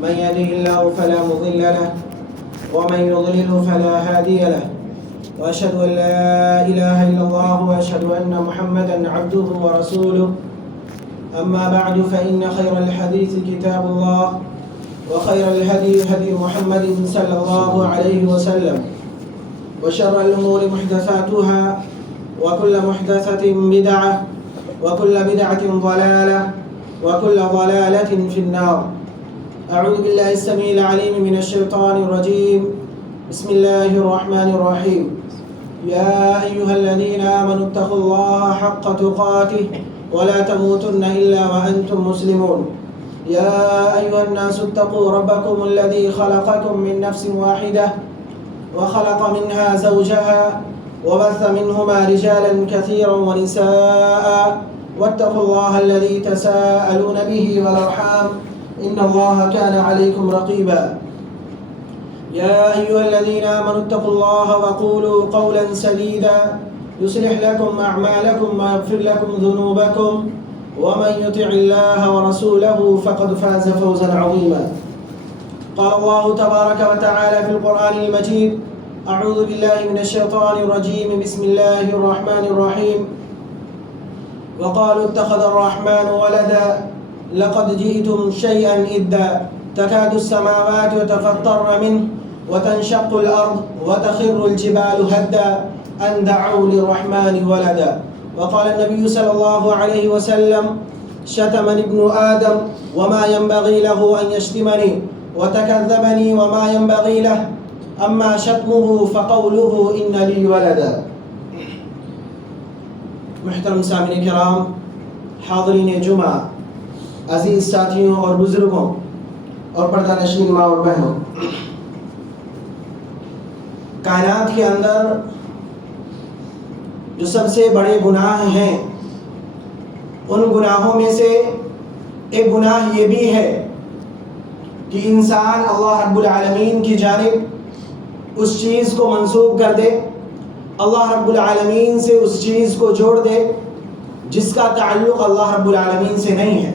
من يهده الله فلا مضل له ومن يضلل فلا هادي له وأشهد أن لا إله إلا الله وأشهد أن محمدا عبده ورسوله. أما بعد فإن خير الحديث كتاب الله وخير الهدي هدي محمد صلى الله عليه وسلم وشر الأمور محدثاتها وكل محدثة بدعة وكل بدعة ضلالة وكل ضلالة في النار. أعوذ بالله السميع العليم من الشيطان الرجيم. بسم الله الرحمن الرحيم. يا أيها الذين آمنوا اتقوا الله حق تقاته ولا تموتن إلا وأنتم مسلمون. يا أيها الناس اتقوا ربكم الذي خلقكم من نفس واحدة وخلق منها زوجها وبث منهما رجالا كثيرا ونساء واتقوا الله الذي تساءلون به والأرحام إن الله كان عليكم رقيبا. يا أيها الذين آمنوا اتقوا الله وقولوا قولا سديدا يصلح لكم أعمالكم ويغفر لكم ذنوبكم ومن يطع الله ورسوله فقد فاز فوزا عظيما. قال الله تبارك وتعالى في القرآن المجيد: أعوذ بالله من الشيطان الرجيم. بسم الله الرحمن الرحيم. وقالوا اتخذ الرحمن ولدا لقد جئتم شيئا إدا تكاد السماوات يتفطرن منه وتنشق الأرض وتخر الجبال هدا أن دعوا للرحمن ولدا. وقال النبي صلى الله عليه وسلم: شتمني ابن آدم وما ينبغي له أن يشتمني وتكذبني وما ينبغي له أما شتمه فقوله إن لي ولدا. محترم سامعین کرام، حاضرین جمعہ، عزیز ساتھیوں اور بزرگوں اور پردہ نشین ماں اور بہنوں، کائنات کے اندر جو سب سے بڑے گناہ ہیں ان گناہوں میں سے ایک گناہ یہ بھی ہے کہ انسان اللہ رب العالمین کی جانب اس چیز کو منسوب کر دے، اللہ رب العالمین سے اس چیز کو جوڑ دے جس کا تعلق اللہ رب العالمین سے نہیں ہے۔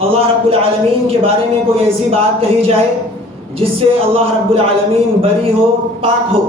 اللہ رب العالمین کے بارے میں کوئی ایسی بات کہی جائے جس سے اللہ رب العالمین بری ہو، پاک ہو۔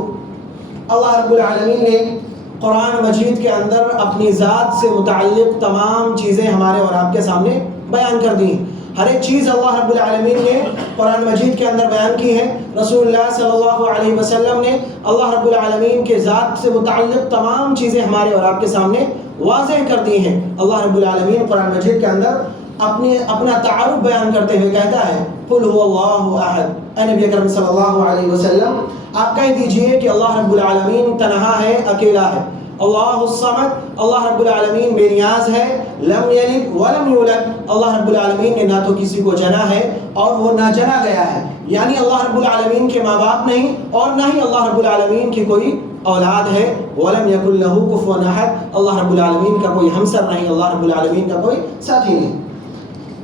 اللہ رب العالمین نے قرآن مجید کے اندر اپنی ذات سے متعلق تمام چیزیں ہمارے اور آپ کے سامنے بیان کر دی۔ ہر ایک چیز اللہ رب العالمین نے قرآن مجید کے اندر بیان کی ہے۔ رسول اللہ صلی اللہ علیہ وسلم نے اللہ رب العالمین کے ذات سے متعلق تمام چیزیں ہمارے اور آپ کے سامنے واضح کر دی ہیں۔ اللہ رب العالمین قرآن مجید کے اندر اپنا تعارف بیان کرتے ہوئے کہتا ہے: قل هو اللہ احد۔ اے نبی اکرم صلی اللہ علیہ وسلم، آپ کہہ دیجئے کہ اللہ رب العالمین تنہا ہے، اکیلا ہے۔ اللہ الصمد، اللہ رب العالمین بے نیاز ہے۔ لم یلد ولم یولد، اللہ رب العالمین نے نہ تو کسی کو جنا ہے اور وہ نہ جنا گیا ہے، یعنی اللہ رب العالمین کے ماں باپ نہیں اور نہ ہی اللہ رب العالمین کی کوئی اولاد ہے۔ ولم یکن لہ کفوا احد، اللہ رب العالمین کا کوئی ہمسر نہیں، اللہ رب العالمین کا کوئی ساتھی نہیں۔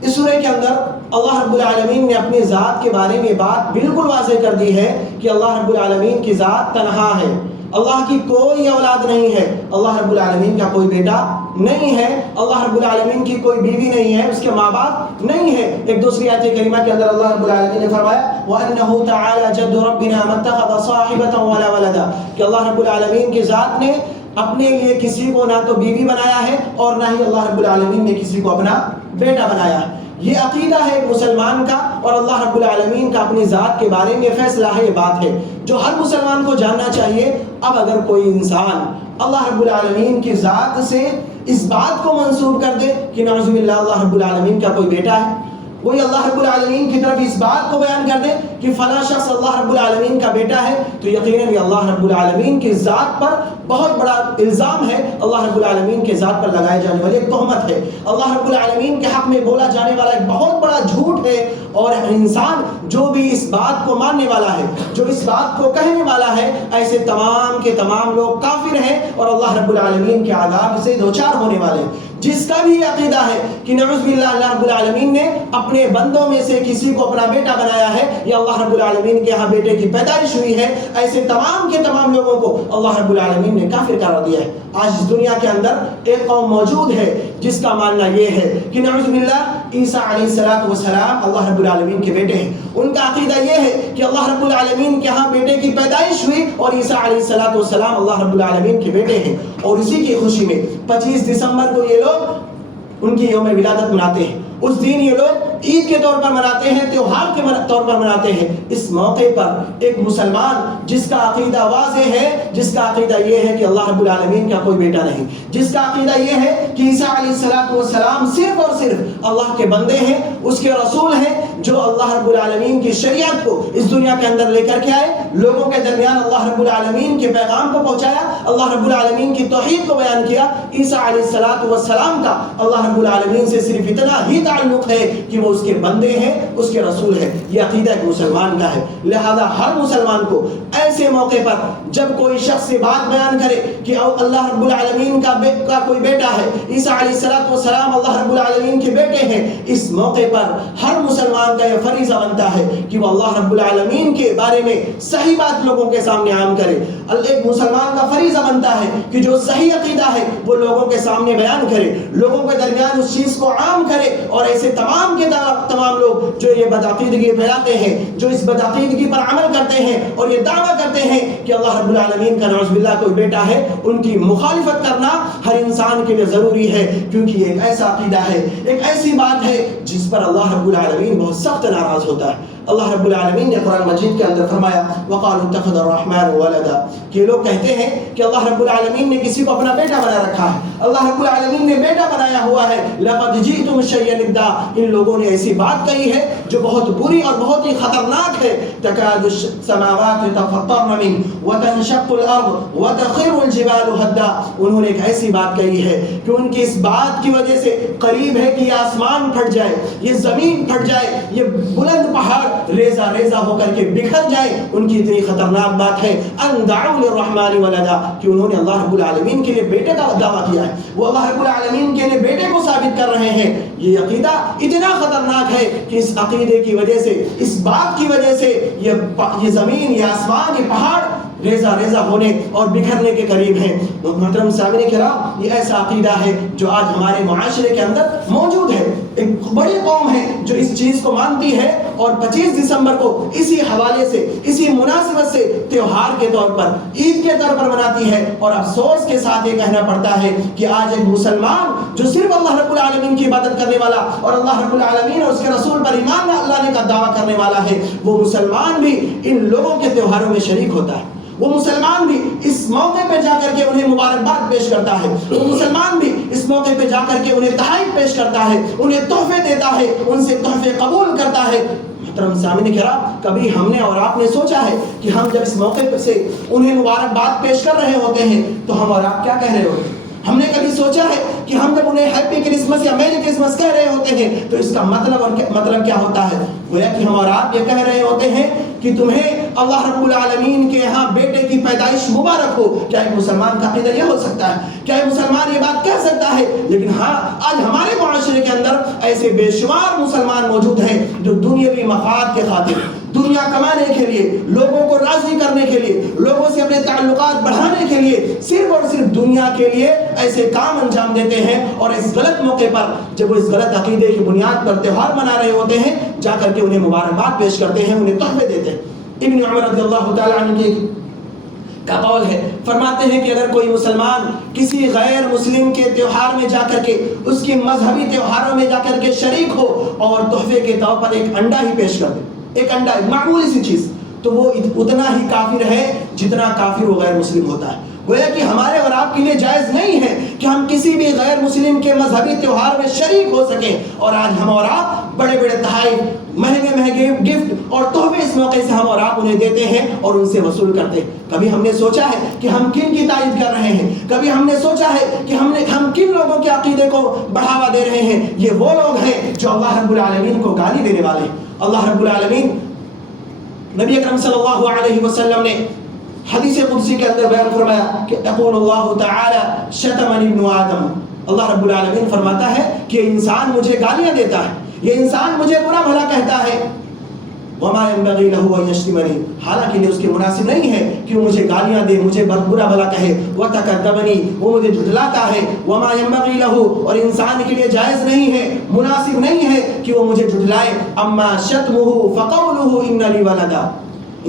اس سورہ کے اندر اللہ رب العالمین نے اپنی ذات کے بارے میں بات بالکل واضح کر دی ہے کہ اللہ رب العالمین کی ذات تنہا ہے، اللہ کی کوئی اولاد نہیں ہے، اللہ رب العالمین کا کوئی بیٹا نہیں ہے، اللہ رب العالمین کی کوئی بیوی نہیں ہے، اس کے ماں باپ نہیں ہے۔ ایک دوسری آیت کریمہ کے اندر اللہ رب العالمین نے فرمایا: وَأَنَّهُ تَعَالَى جَدُّ رَبِّنَا مَا اتَّخَذَ صَاحِبَةً وَلَا وَلَدًا، کہ اللہ رب العالمین کی ذات نے اپنے لیے کسی کو نہ تو بیوی بنایا ہے اور نہ ہی اللہ رب العالمین نے کسی کو اپنا بیٹا بنایا ہے۔ یہ عقیدہ ہے ایک مسلمان کا، اور اللہ رب العالمین کا اپنی ذات کے بارے میں فیصلہ ہے، یہ بات ہے جو ہر مسلمان کو جاننا چاہیے۔ اب اگر کوئی انسان اللہ رب العالمین کی ذات سے اس بات کو منسوب کر دے کہ نعوذ باللہ اللہ رب العالمین کا کوئی بیٹا ہے، وہی اللہ رب العالمین کی طرف اس بات کو بیان کر دے کہ فلاں شخص اللہ رب العالمین کا بیٹا ہے، تو یقیناً یہ اللہ رب العالمین کی ذات پر بہت بڑا الزام ہے، اللہ رب العالمین کے ذات پر لگائے جانے والی ایک تہمت ہے، اللہ رب العالمین کے حق میں بولا جانے والا ایک بہت بڑا جھوٹ ہے۔ اور انسان جو بھی اس بات کو ماننے والا ہے، جو اس بات کو کہنے والا ہے، ایسے تمام کے تمام لوگ کافر ہیں اور اللہ رب العالمین کے عذاب سے دوچار ہونے والے ہیں۔ جس کا بھی عقیدہ ہے کہ نعوذ باللہ اللہ رب العالمین نے اپنے بندوں میں سے کسی کو اپنا بیٹا بنایا ہے یا اللہ رب العالمین کے ہاں بیٹے کی پیدائش ہوئی ہے، ایسے تمام کے تمام لوگوں کو اللہ رب العالمین نے کافر قرار دیا ہے۔ آج اس دنیا کے اندر ایک قوم موجود ہے جس کا ماننا یہ ہے کہ نعوذ باللہ عیسیٰ علیہ السلام اللہ رب العالمین کے بیٹے ہیں۔ ان کا عقیدہ یہ ہے کہ اللہ رب العالمین کے ہاں بیٹے کی پیدائش ہوئی اور عیسیٰ علیہ السلام اللہ رب العالمین کے بیٹے ہیں، اور اسی کی خوشی میں 25 دسمبر کو یہ لوگ ان کی یوم ولادت مناتے ہیں۔ اس دن یہ لوگ عید کے طور پر مناتے ہیں، تیوہار کے طور پر مناتے ہیں۔ اس موقع پر ایک مسلمان جس کا عقیدہ واضح ہے، جس کا عقیدہ یہ ہے کہ اللہ رب العالمین کا کوئی بیٹا نہیں، جس کا عقیدہ یہ ہے کہ عیسیٰ علیہ السلام صرف اور صرف اللہ کے بندے ہیں، اس کے رسول ہیں، جو اللہ رب العالمین کی شریعت کو اس دنیا کے اندر لے کر کے آئے، لوگوں کے درمیان اللہ رب العالمین کے پیغام کو پہنچایا، اللہ رب العالمین کی توحید کو بیان کیا۔ عیسیٰ علیہ السلام کا اللہ رب العالمین سے صرف اتنا ہی تعلق ہے کہ وہ اس کے بندے ہیں، اس کے رسول ہیں۔ یہ عقیدہ ایک مسلمان کا ہے۔ لہذا ہر مسلمان کو ایسے موقع پر جب کوئی شخص سے بات بیان کرے کہ اللہ رب العالمین کا کوئی بیٹا ہے، عیسیٰ علیہ السلام اللہ رب العالمین کے بیٹے ہیں، اس موقع پر ہر مسلمان کا یہ فریضہ بنتا ہے کہ وہ اللہ رب العالمین کے بارے میں صحیح بات لوگوں کے سامنے عام کرے۔ ایک مسلمان کا فریضہ بنتا ہے کہ جو صحیح عقیدہ ہے وہ لوگوں کے سامنے بیان کرے، لوگوں کے درمیان اس چیز کو عام کرے، اور ایسے تمام کے تمام لوگ جو یہ بدعقیدگی پھیلاتے ہیں، جو اس بدعقیدگی پر عمل کرتے ہیں اور یہ دعویٰ کرتے ہیں کہ اللہ رب العالمین کا نعوذ باللہ کوئی بیٹا ہے، ان کی مخالفت کرنا ہر انسان کے لیے ضروری ہے، کیونکہ یہ ایک ایسا عقیدہ ہے، ایک ایسی بات ہے جس پر اللہ رب العالمین بہت سخت ناراض ہوتا ہے۔ اللہ رب العالمین نے قرآن مجید کے اندر فرمایا وَقَالُوا اتَّخَذَ الرَّحْمَنُ وَلَدًا، کہ یہ لوگ کہتے ہیں کہ اللہ رب العالمین نے کسی کو اپنا بیٹا بنا رکھا ہے، اللہ رب العالمین نے بیٹا بنایا ہوا ہے۔ لَقَدْ جِئْتُمْ شَيْئًا إِدًّا، ان لوگوں نے ایسی بات کہی ہے جو بہت بری اور بہت ہی خطرناک ہے۔ تَكَادُ السَّمَاوَاتُ يَتَفَطَّرْنَ مِنْهُ وَتَنشَقُّ الْأَرْضُ وَتَخِرُّ الْجِبَالُ هَدًّا، انہوں نے ایک ایسی بات کہی ہے کہ ان کی اس بات کی وجہ سے قریب ہے کہ یہ آسمان پھٹ جائے، یہ زمین پھٹ جائے، یہ بلند پہاڑ ریزہ ریزہ ہو کر کے بکھر جائے۔ ان کی اتنی خطرناک بات ہے ان دعوا للرحمن ولدا، کہ انہوں نے اللہ رب العالمین کے لیے بیٹے کا دعویٰ کیا ہے، وہ اللہ رب العالمین کے لیے بیٹے کو ثابت کر رہے ہیں۔ یہ عقیدہ اتنا خطرناک ہے کہ اس عقیدے کی وجہ سے، اس بات کی وجہ سے یہ زمین، یہ آسمان، یہ پہاڑ ریزہ ریزہ ہونے اور بکھرنے کے قریب ہیں۔ محترم سامعین کرام، یہ ایسا عقیدہ ہے جو آج ہمارے معاشرے کے اندر موجود ہے۔ ایک بڑی قوم ہے جو اس چیز کو مانتی ہے اور 25 دسمبر کو اسی حوالے سے، اسی مناسبت سے تیوہار کے طور پر، عید کے طور پر مناتی ہے۔ اور افسوس کے ساتھ یہ کہنا پڑتا ہے کہ آج ایک مسلمان جو صرف اللہ رب العالمین کی عبادت کرنے والا اور اللہ رب العالمین اور اس کے رسول پر ایمان لانے کا دعویٰ کرنے والا ہے، وہ مسلمان بھی ان لوگوں کے تیوہاروں میں شریک ہوتا ہے، وہ مسلمان بھی اس موقع پہ جا کر کے انہیں مبارکباد پیش کرتا ہے، وہ مسلمان بھی اس موقع پہ جا کر کے انہیں تحائف پیش کرتا ہے، انہیں تحفے دیتا ہے، ان سے تحفے قبول کرتا ہے۔ محترم سامعین کرام، کبھی ہم نے اور آپ نے سوچا ہے کہ ہم جب اس موقع پہ سے انہیں مبارکباد پیش کر رہے ہوتے ہیں تو ہم اور آپ کیا کہہ رہے ہوتے ہیں؟ ہم نے کبھی سوچا ہے کہ ہم جب انہیں ہیپی کرسمس یا میری کرسمس کہہ رہے ہوتے ہیں تو اس کا مطلب کیا ہوتا ہے؟ گویا کہ ہم اور آپ یہ کہہ رہے ہوتے ہیں کہ تمہیں اللہ رب العالمین کے ہاں بیٹے کی پیدائش مبارک ہو۔ کیا ایک مسلمان کا عقیدہ یہ ہو سکتا ہے؟ کیا ایک مسلمان یہ بات کہہ سکتا ہے؟ لیکن ہاں، آج ہمارے معاشرے کے اندر ایسے بے شمار مسلمان موجود ہیں جو دنیاوی مفاد کے خاطر، دنیا کمانے کے لیے، لوگوں کو راضی کرنے کے لیے، لوگوں سے اپنے تعلقات بڑھانے کے لیے، صرف اور صرف دنیا کے لیے ایسے کام انجام دیتے ہیں، اور اس غلط موقع پر جب وہ اس غلط عقیدے کی بنیاد پر تہوار منا رہے ہوتے ہیں، جا کر کے انہیں مبارکباد پیش کرتے ہیں، انہیں تحفے دیتے ہیں۔ ابن عمر رضی اللہ تعالیٰ عنہ کا قول ہے، فرماتے ہیں کہ اگر کوئی مسلمان کسی غیر مسلم کے تہوار میں جا کر کے، اس کی مذہبی تہواروں میں جا کر کے شریک ہو اور تحفے کے طور پر ایک انڈا ہی پیش کر دے، ایک انڈا، ایک معمولی سی چیز، تو وہ اتنا ہی کافر ہے جتنا کافر و غیر مسلم ہوتا ہے۔ گویا کہ ہمارے اور آپ کے لیے جائز نہیں ہے کہ ہم کسی بھی غیر مسلم کے مذہبی تہوار میں شریک ہو سکیں، اور آج ہم اور آپ بڑے بڑے تحائف، مہنگے مہنگے گفٹ اور تحفے اس موقع سے ہم اور آپ انہیں دیتے ہیں اور ان سے وصول کرتے ہیں۔ کبھی ہم نے سوچا ہے کہ ہم کن کی تائید کر رہے ہیں؟ کبھی ہم نے سوچا ہے کہ ہم کن لوگوں کے عقیدے کو بڑھاوا دے رہے ہیں؟ یہ وہ لوگ ہیں جو اللہ رب العالمین کو گالی دینے والے ہیں۔ اللہ رب العالمین، نبی اکرم صلی اللہ علیہ وسلم نے حدیث قدسی کے اندر بیان فرمایا کہ یقول اللہ تعالی شتمنی ابن آدم، اللہ رب العالمین فرماتا ہے کہ یہ انسان مجھے گالیاں دیتا ہے، یہ انسان مجھے برا بھلا کہتا ہے، وما ينبغي له ان يشتمني، حالانکہ یہ اس کے مناسب نہیں ہے کہ وہ مجھے گالیاں دے، مجھے برا بھلا کہے، وتکذبنی، وہ مجھے جھٹلاتا ہے، وما ينبغي له، اور انسان کے لیے جائز نہیں ہے، مناسب نہیں ہے کہ وہ مجھے جھٹلائے، اما شتمه فقوله ان لي ولدا،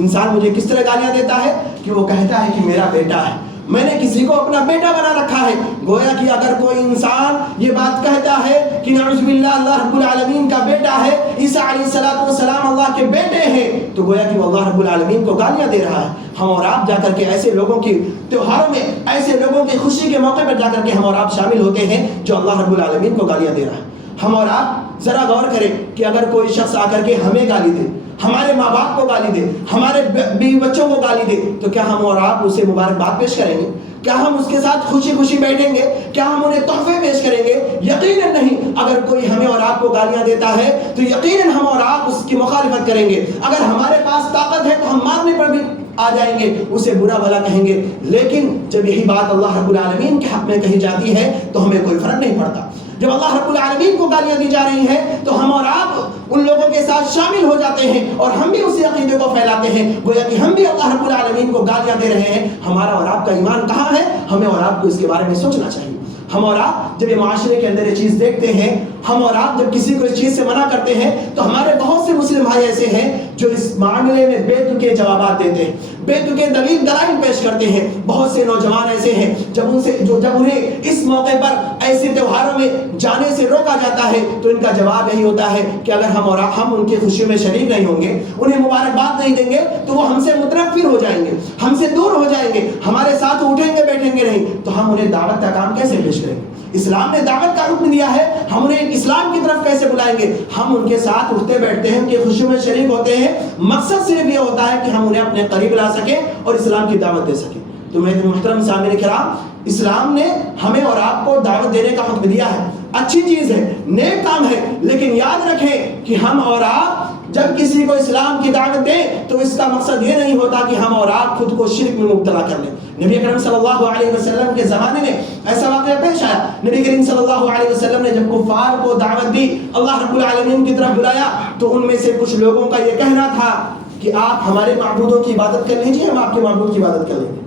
انسان مجھے کس طرح گالیاں دیتا ہے کہ وہ کہتا ہے کہ میرا بیٹا ہے، میں نے کسی کو اپنا بیٹا بنا رکھا ہے۔ گویا کہ اگر کوئی انسان یہ بات کہتا ہے کہ نعوذ باللہ اللہ رب العالمین کا بیٹا ہے، عیسیٰ علیہ السلام اللہ کے بیٹے ہیں، تو گویا کہ وہ اللہ رب العالمین کو گالیاں دے رہا ہے۔ ہم اور آپ جا کر کے ایسے لوگوں کی تہواروں میں، ایسے لوگوں کی خوشی کے موقع پر جا کر کے ہم اور آپ شامل ہوتے ہیں جو اللہ رب العالمین کو گالیاں دے رہا ہے۔ ہم اور آپ ذرا غور کریں کہ اگر کوئی شخص آ کر کے ہمیں گالی دے، ہمارے ماں باپ کو گالی دے، ہمارے بیوی بچوں کو گالی دے، تو کیا ہم اور آپ اسے مبارکباد پیش کریں گے؟ کیا ہم اس کے ساتھ خوشی خوشی بیٹھیں گے؟ کیا ہم انہیں تحفے پیش کریں گے؟ یقیناً نہیں۔ اگر کوئی ہمیں اور آپ کو گالیاں دیتا ہے تو یقیناً ہم اور آپ اس کی مخالفت کریں گے۔ اگر ہمارے پاس طاقت ہے تو ہم مارنے پر بھی آ جائیں گے، اسے برا بھلا کہیں گے۔ لیکن جب یہی بات اللہ رب العالمین کے حق میں کہی جاتی ہے تو ہمیں کوئی فرق نہیں پڑتا۔ جب اللہ رب العالمین کو گالیاں دی جا رہی ہیں تو ہم اور آپ ان لوگوں کے ساتھ شامل ہو جاتے ہیں اور ہم بھی اسی عقیدے کو پھیلاتے ہیں، گویا کہ ہم بھی اللہ رب العالمین کو گالیاں دے رہے ہیں۔ ہمارا اور آپ کا ایمان کہاں ہے؟ ہمیں اور آپ کو اس کے بارے میں سوچنا چاہیے۔ ہم اور آپ جب یہ معاشرے کے اندر یہ چیز دیکھتے ہیں، ہم اور آپ جب کسی کو اس چیز سے منع کرتے ہیں، تو ہمارے بہت سے مسلم بھائی ایسے ہیں جو اس معاملے میں بے تکے جوابات دیتے ہیں، بے تکے دلائل پیش کرتے ہیں۔ بہت سے نوجوان ایسے ہیں جب انہیں اس موقع پر ایسے تہواروں میں جانے سے روکا جاتا ہے تو ان کا جواب یہی ہوتا ہے کہ اگر ہم ان کی خوشیوں میں شریک نہیں ہوں گے، انہیں مبارکباد نہیں دیں گے تو وہ ہم سے متنفر ہو جائیں گے، ہم سے دور ہو جائیں گے، ہمارے ساتھ اٹھیں گے بیٹھیں گے نہیں، تو ہم انہیں دعوت کا کام کیسے پیش کریں گے؟ اسلام نے دعوت کا حکم دیا ہے، ہم انہیں اسلام کی طرف کیسے بلائیں گے؟ ہم ان کے ساتھ اٹھتے بیٹھتے ہیں، ان کی خوشیوں میں شریک ہوتے ہیں، مقصد صرف یہ ہوتا ہے کہ ہم انہیں اپنے قریب لا سکیں اور اسلام کی دعوت دے سکیں۔ تو میرے محترم سامعین کرام، اسلام نے ہمیں اور آپ کو دعوت دینے کا حکم دیا ہے، اچھی چیز ہے، نیک کام ہے، لیکن یاد رکھیں کہ ہم اور آپ جب کسی کو اسلام کی دعوت دیں تو اس کا مقصد یہ نہیں ہوتا کہ ہم اور آپ خود کو شرک میں مبتلا کر لیں۔ نبی کریم صلی اللہ علیہ وسلم کے زمانے میں ایسا واقعہ پیش آیا۔ نبی کریم صلی اللہ علیہ وسلم نے جب کفار کو دعوت دی، اللہ رب العالمین کی طرف بلایا، تو ان میں سے کچھ لوگوں کا یہ کہنا تھا کہ آپ ہمارے معبودوں کی عبادت کر لیجئے، ہم آپ کے معبود کی عبادت کر لیں گے۔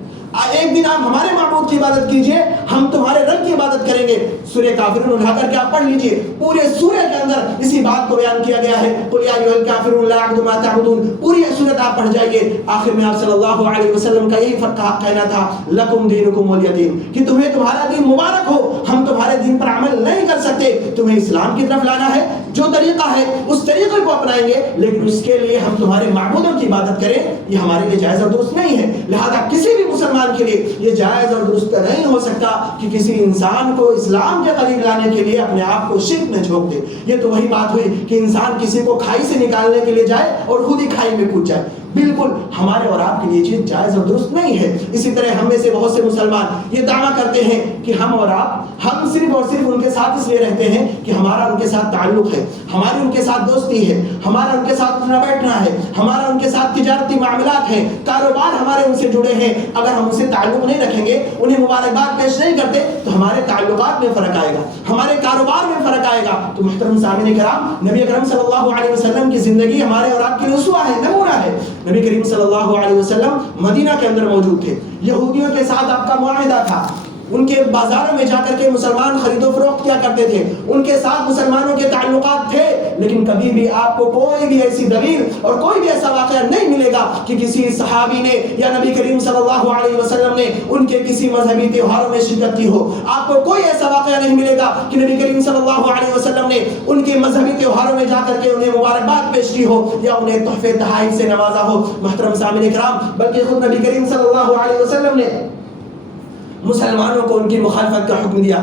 ایک دن آپ ہمارے معبود کی عبادت کیجئے، ہم تمہارے رب کی عبادت کریں گے۔ سورہ کافرون اٹھا کر کے آپ پڑھ لیجئے، پورے سورہ کے اندر اسی بات کو بیان کیا گیا ہے، قل یا ایھا الکافرون لا اعبد ما تعبدون۔ پوری سورت آپ پڑھ جائیے، آخر میں آپ صلی اللہ علیہ وسلم کا یہی کہنا تھا، لکم دینکم ولی دین، کہ تمہیں تمہارا دین مبارک ہو، ہم تمہارے دین پر عمل نہیں کر سکتے، تمہیں اسلام کی طرف لانا ہے، جو طریقہ ہے اس طریقے کو اپنائیں گے، لیکن اس کے لیے ہم تمہارے معبودوں کی عبادت کریں، یہ ہمارے لیے جائز اور درست نہیں ہے۔ لہذا کسی بھی مسلمان کے لیے یہ جائز اور درست نہیں ہو سکتا کہ کسی انسان کو اسلام کے قریب لانے کے لیے اپنے آپ کو شرک میں جھونک دے۔ یہ تو وہی بات ہوئی کہ انسان کسی کو کھائی سے نکالنے کے لیے جائے اور خود ہی کھائی میں کود جائے۔ بالکل ہمارے اور آپ کے لیے چیز جائز اور درست نہیں ہے۔ اسی طرح ہم میں سے بہت سے مسلمان یہ دعویٰ کرتے ہیں کہ ہم اور آپ ہم صرف اور صرف ان کے ساتھ اس لیے رہتے ہیں کہ ہمارا ان کے ساتھ تعلق ہے، ہماری ان کے ساتھ دوستی ہے، ہمارا ان کے ساتھ اٹھنا بیٹھنا ہے، ہمارا ان کے ساتھ تجارتی معاملات ہیں، کاروبار ہمارے ان سے جڑے ہیں۔ اگر ہم ان سے تعلق نہیں رکھیں گے، انہیں مبارکباد پیش نہیں کرتے، تو ہمارے تعلقات میں فرق آئے گا، ہمارے کاروبار میں فرق آئے گا۔ تو محترم سامعین کرام، نبی اکرم صلی اللہ علیہ وسلم کی زندگی ہمارے اور آپ کے لیے اسوہ ہے، نمونہ ہے۔ نبی کریم صلی اللہ علیہ وسلم مدینہ کے اندر موجود تھے، یہودیوں کے ساتھ آپ کا معاہدہ تھا، ان کے بازاروں میں جا کر کے مسلمان خرید و فروخت کیا کرتے تھے، ان کے ساتھ مسلمانوں کے تعلقات تھے، لیکن کبھی بھی آپ کو کوئی بھی ایسی دلیل اور کوئی بھی ایسا واقعہ نہیں ملے گا کہ کسی صحابی نے یا نبی کریم صلی اللہ علیہ وسلم نے ان کے کسی مذہبی تہواروں میں شرکت کی ہو۔ آپ کو کوئی ایسا واقعہ نہیں ملے گا کہ نبی کریم صلی اللہ علیہ وسلم نے ان کے مذہبی تہواروں میں جا کر کے انہیں مبارکباد پیش کی ہو یا انہیں تحفے تحائف سے نوازا ہو۔ محترم سامعین کرام، بلکہ خود نبی کریم صلی اللہ علیہ وسلم نے مسلمانوں کو ان کی مخالفت کا حکم دیا۔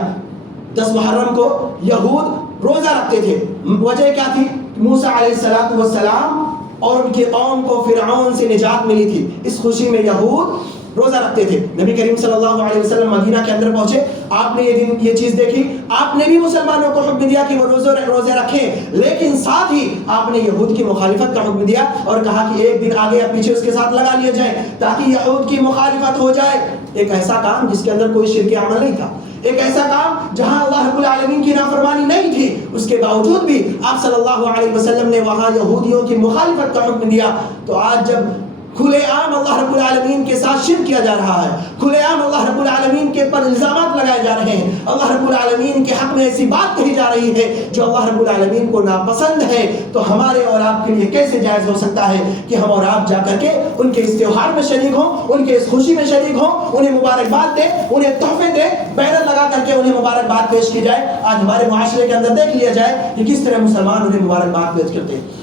10 محرم کو یہود روزہ رکھتے تھے، وجہ کیا تھی؟ موسیٰ علیہ السلام اور ان کی قوم کو فرعون سے نجات ملی تھی، اس خوشی میں یہود روزہ رکھتے تھے۔ نبی کریم صلی اللہ علیہ وسلم مدینہ کے اندر پہنچے، آپ نے یہ چیز دیکھی، آپ نے بھی مسلمانوں کو حکم دیا کہ وہ روزے رکھیں، لیکن ساتھ ہی آپ نے یہود کی مخالفت کا حکم دیا اور کہا کہ ایک دن آگے یا پیچھے اس کے ساتھ لگا لیے جائیں تاکہ یہود کی مخالفت ہو جائے۔ ایک ایسا کام جس کے اندر کوئی شرک عمل نہیں تھا، ایک ایسا کام جہاں اللہ رب العالمین کی نافرمانی نہیں تھی، اس کے باوجود بھی آپ صلی اللہ علیہ وسلم نے وہاں یہودیوں کی مخالفت کا حکم دیا۔ تو آج جب کھلے عام اللہ رب العالمین کے ساتھ شرک کیا جا رہا ہے، کھلے عام اللہ رب العالمین کے پر الزامات لگائے جا رہے ہیں، اللہ رب العالمین کے حق میں ایسی بات کہی جا رہی ہے جو اللہ رب العالمین کو ناپسند ہے، تو ہمارے اور آپ کے لیے کیسے جائز ہو سکتا ہے کہ ہم اور آپ جا کر کے ان کے اس تہوار میں شریک ہوں، ان کے اس خوشی میں شریک ہوں، انہیں مبارکباد دیں، انہیں تحفے دیں، بینر لگا کر کے انہیں مبارکباد پیش کی جائے۔ آج ہمارے معاشرے کے اندر دیکھ لیا جائے کہ کس طرح مسلمان انہیں مبارکباد پیش کرتے ہیں،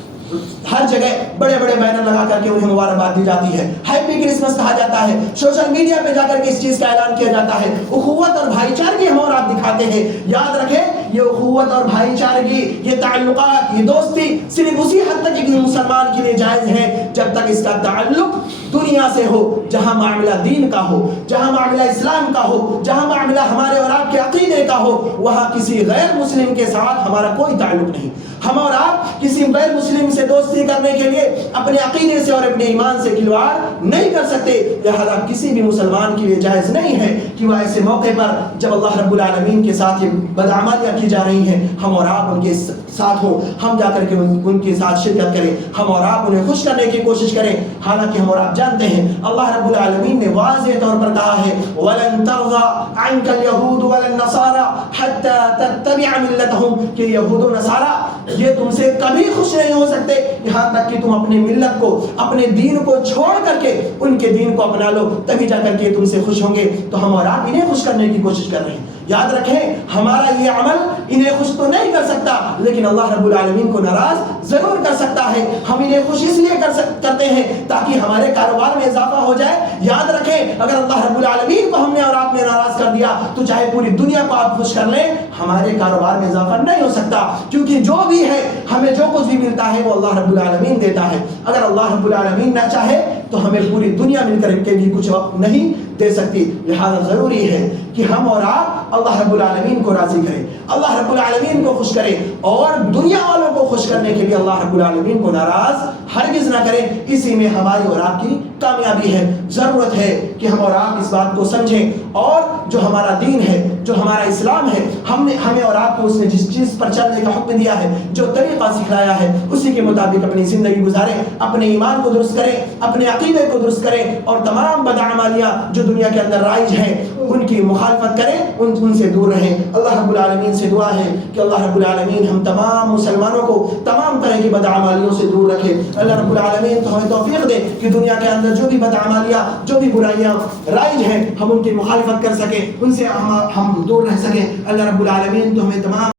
ہر جگہ بڑے بڑے بینر لگا کر کے انہیں مبارکباد دی جاتی ہے، ہیپی کرسمس کہا جاتا ہے، سوشل میڈیا پہ جا کر کے اس چیز کا اعلان کیا جاتا ہے، اخوت اور بھائی چارگی ہم اور آپ دکھاتے ہیں۔ یاد رکھیں یہ اخوت اور بھائی چارگی، یہ تعلقات، یہ دوستی صرف اسی حد تک ایک مسلمان کے لیے جائز ہے جب تک اس کا تعلق دنیا سے ہو، جہاں معاملہ دین کا ہو، جہاں معاملہ اسلام کا ہو، جہاں معاملہ ہمارے اور آپ کے عقیدے کا ہو، وہاں کسی غیر مسلم کے ساتھ ہمارا کوئی تعلق نہیں۔ ہم اور آپ کسی غیر مسلم سے دوستی کرنے کے لیے اپنے عقیدے سے اور اپنے ایمان سے کھلواڑ نہیں کر سکتے، لہذا کسی بھی مسلمان کے لیے جائز نہیں ہے کہ وہ ایسے موقع پر جب اللہ رب العالمین کے ساتھ یہ بدعمالیاں کی جا رہی ہیں، ہم اور آپ ان کے ساتھ ہوں، ہم جا کر کے ان کے ساتھ شرکت کریں، ہم اور آپ انہیں خوش کرنے کی کوشش کریں، حالانکہ ہم اور آپ جانتے ہیں اللہ رب العالمین نے واضح طور پر کہا ہے وَلَن تَرْضَى عَنْكَ الْيَهُودُ وَلَا النَّصَارَى حَتَّى تَتَّبِعَ مِلَّتَهُمْ کہ یہود و نصارہ یہ تم سے کبھی خوش نہیں ہو سکتے یہاں تک کہ تم اپنی ملت کو، اپنے دین کو چھوڑ کر کے ان کے دین کو اپنا لو، تبھی جا کر کے تم سے خوش ہوں گے۔ تو ہم اور آپ انہیں خوش کرنے کی کوشش کر رہے ہیں۔ یاد رکھیں ہمارا یہ عمل انہیں خوش تو نہیں کر سکتا، لیکن اللہ رب العالمین کو ناراض ضرور کر سکتا ہے۔ ہم انہیں خوش اس لیے کرتے ہیں تاکہ ہمارے کاروبار میں اضافہ ہو جائے۔ یاد رکھیں اگر اللہ رب العالمین کو ہم نے اور آپ نے ناراض کر دیا تو چاہے پوری دنیا کو آپ خوش کر لیں، ہمارے کاروبار میں اضافہ نہیں ہو سکتا، کیونکہ جو بھی ہے ہمیں جو کچھ بھی ملتا ہے وہ اللہ رب العالمین دیتا ہے۔ اگر اللہ رب العالمین نہ چاہے تو ہمیں پوری دنیا مل کر کے بھی کچھ وقت نہیں دے سکتی، لہذا ضروری ہے کہ ہم اور آپ اللہ رب العالمین کو راضی کریں، اللہ رب العالمین کو خوش کریں، اور دنیا والوں کو خوش کرنے کے لیے اللہ رب العالمین کو ناراض ہرگز نہ کریں۔ اسی میں ہماری اور آپ کی کامیابی ہے۔ ضرورت ہے کہ ہم اور آپ اس بات کو سمجھیں، اور جو ہمارا دین ہے، جو ہمارا اسلام ہے، ہمیں اور آپ کو اس نے جس چیز پر چلنے کا حکم دیا ہے، جو طریقہ سکھلایا ہے، اسی کے مطابق اپنی زندگی گزاریں، اپنے ایمان کو درست کریں، اپنے عقیدے کو درست کریں، اور تمام بدعمالیاں جو دنیا کے اندر رائج ہیں ان کی مخالفت کریں، ان سے دور رہیں۔ اللہ رب العالمین سے دعا ہے کہ اللہ رب العالمین ہم تمام مسلمانوں کو تمام طرح کی بدعمالیوں سے دور رکھے۔ اللہ رب العالمین تو ہمیں توفیق دے کہ دنیا کے اندر جو بھی بدعمالیاں، جو بھی برائیاں رائج ہیں، ہم ان کی مخالفت کر سکیں، ان سے ہم دور رہ سکیں۔ اللہ رب العالمین تو ہمیں تمام